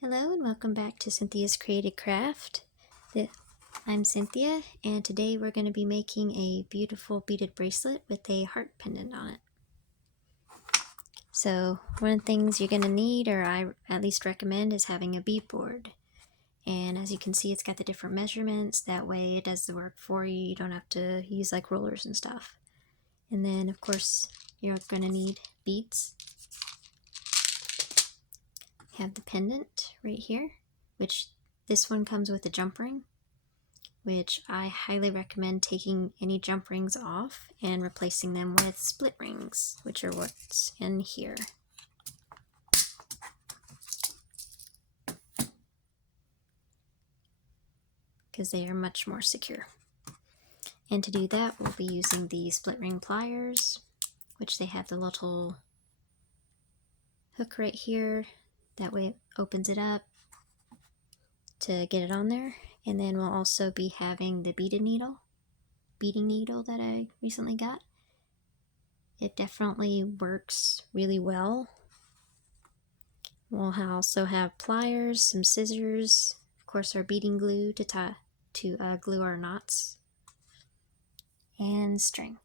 Hello and welcome back to Cynthia's Created Craft. I'm Cynthia, and today we're going to be making a beautiful beaded bracelet with a heart pendant on it. So one of the things you're going to need, or I at least recommend, is having a bead board. And as you can see, it's got the different measurements. That way it does the work for you. You don't have to use like rollers and stuff. And then of course you're going to need beads. You have the pendant right here, which this one comes with a jump ring, which I highly recommend taking any jump rings off and replacing them with split rings, which are what's in here. Because they are much more secure. And to do that, we'll be using the split ring pliers, which they have the little hook right here. That way it opens it up to get it on there. And then we'll also be having the beading needle that I recently got. It definitely works really well. We'll also have pliers, some scissors, of course our beading glue to glue our knots, and string.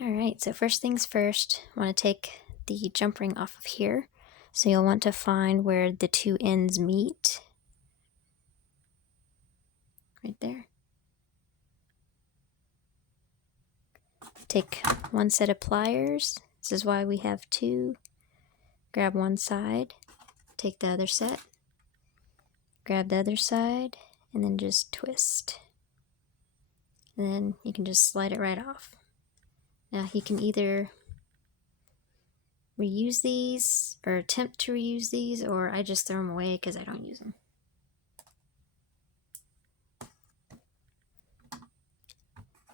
Alright, so first things first, I want to take the jump ring off of here. So you'll want to find where the two ends meet. Right there. Take one set of pliers. This is why we have two. Grab one side, take the other set, grab the other side, and then just twist. And then you can just slide it right off. Now you can either reuse these or attempt to reuse these, or I just throw them away because I don't use them.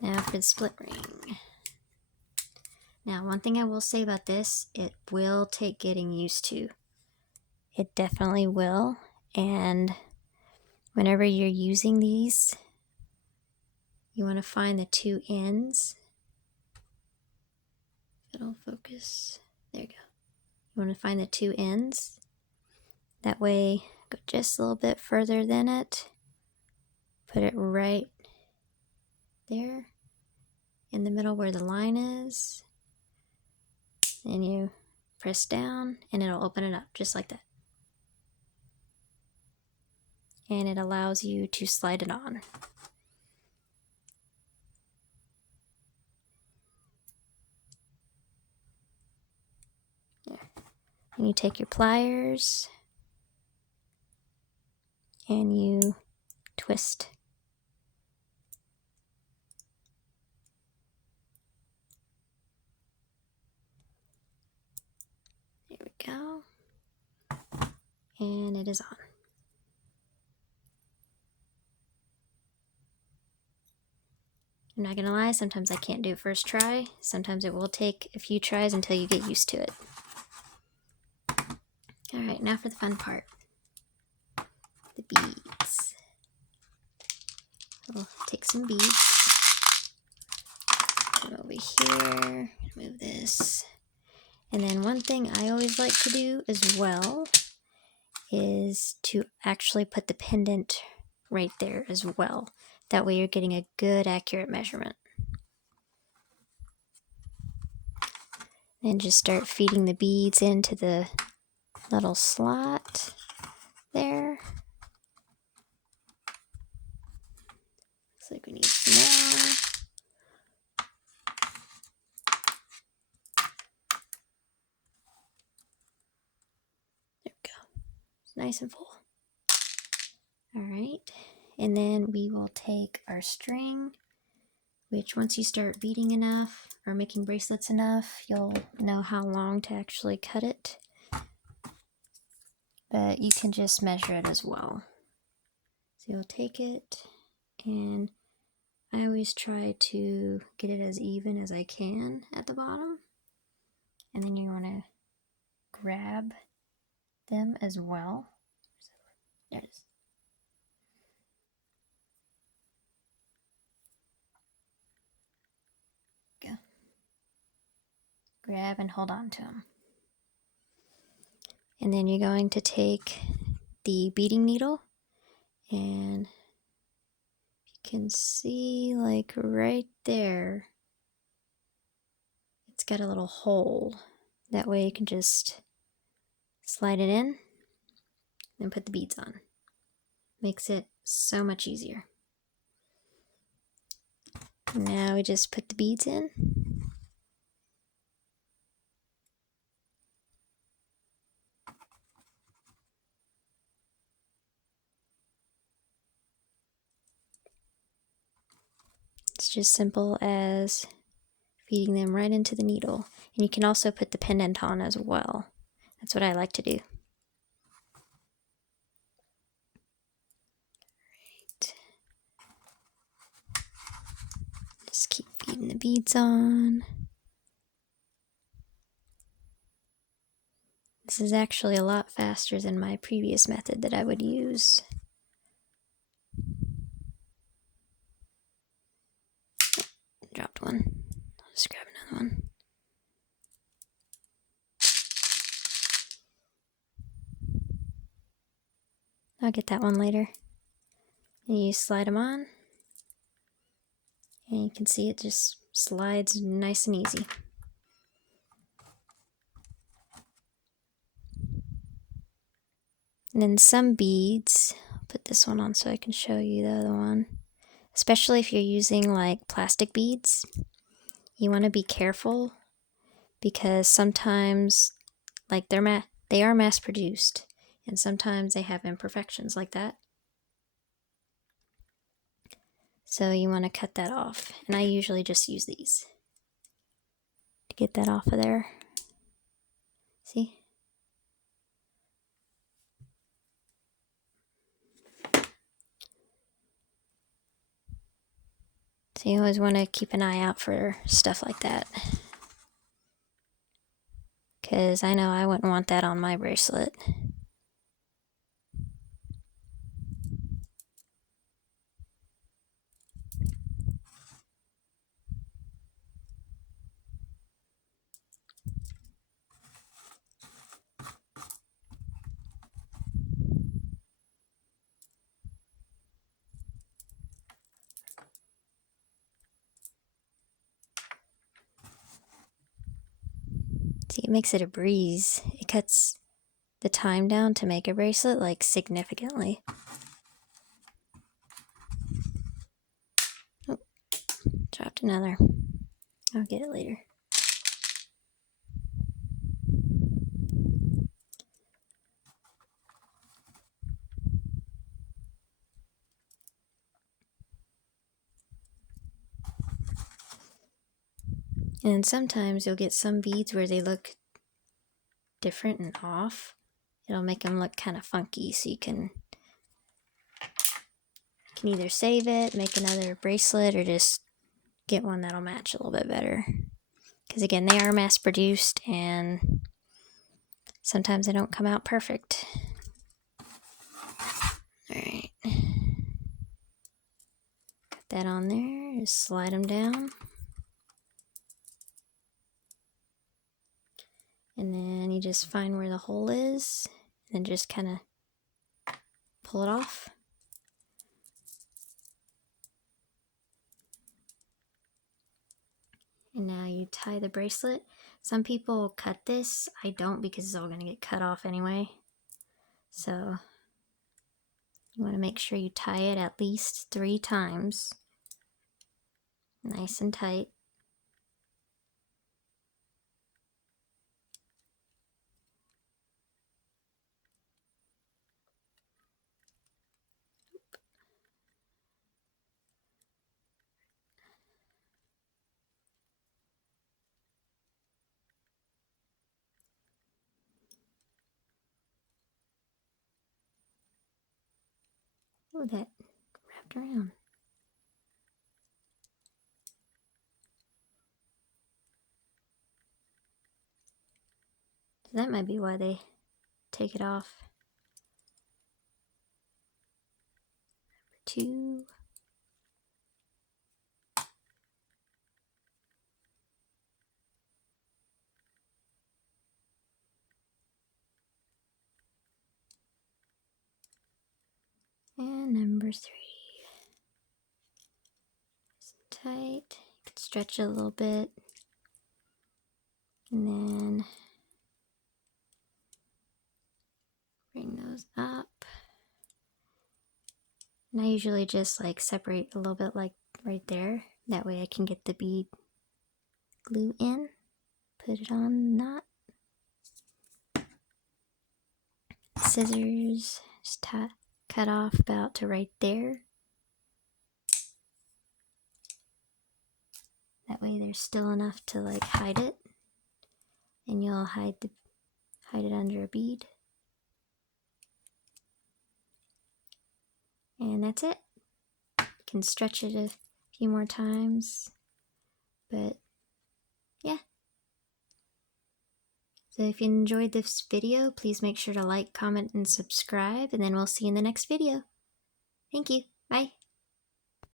Now for the split ring. Now one thing I will say about this, it will take getting used to. It definitely will, and whenever you're using these, you want to find the two ends. It'll focus. There you go. You want to find the two ends. That way, go just a little bit further than it. Put it right there in the middle where the line is. And you press down and it'll open it up just like that. And it allows you to slide it on. There. And you take your pliers and you twist. There we go. And it is on. I'm not gonna lie, sometimes I can't do it first try. Sometimes it will take a few tries until you get used to it. Alright, now for the fun part. The beads. We'll take some beads. Put them over here. Move this. And then one thing I always like to do as well is to actually put the pendant right there as well. That way you're getting a good accurate measurement. Then just start feeding the beads into the little slot there. Looks like we need some more. There we go. It's nice and full. Alright, and then we will take our string, which once you start beading enough or making bracelets enough, you'll know how long to actually cut it. But you can just measure it as well. So you'll take it, and I always try to get it as even as I can at the bottom. And then you want to grab them as well. There it is. Go. Grab and hold on to them. And then you're going to take the beading needle, and you can see like right there, it's got a little hole. That way you can just slide it in and put the beads on. Makes it so much easier. Now we just put the beads in. It's just simple as feeding them right into the needle. And you can also put the pendant on as well. That's what I like to do. Right. Just keep feeding the beads on. This is actually a lot faster than my previous method that I would use. Dropped one. I'll just grab another one. I'll get that one later. And you slide them on, and you can see it just slides nice and easy. And then some beads, I'll put this one on so I can show you the other one. Especially if you're using like plastic beads, you want to be careful because sometimes like they are mass produced, and sometimes they have imperfections like that. So you want to cut that off, and I usually just use these to get that off of there. See? So you always want to keep an eye out for stuff like that, because I know I wouldn't want that on my bracelet. See, it makes it a breeze. It cuts the time down to make a bracelet like significantly. Oh, dropped another. I'll get it later. And sometimes you'll get some beads where they look different and off. It'll make them look kind of funky, so you can either save it, make another bracelet, or just get one that'll match a little bit better. Because again, they are mass produced and sometimes they don't come out perfect. Alright. Got that on there, just slide them down. And then you just find where the hole is, and just kind of pull it off. And now you tie the bracelet. Some people cut this. I don't, because it's all going to get cut off anyway. So you want to make sure you tie it at least 3 times. Nice and tight. Oh, that wrapped around. So that might be why they take it off. Number 2. And number 3. Nice and tight. You can stretch it a little bit. And then bring those up. And I usually just like separate a little bit like right there. That way I can get the bead glue in. Put it on the knot. Scissors, just cut off about to right there. That way there's still enough to like hide it. And you'll hide it under a bead. And that's it. You can stretch it a few more times. But yeah. So if you enjoyed this video, please make sure to like, comment, and subscribe, and then we'll see you in the next video. Thank you. Bye.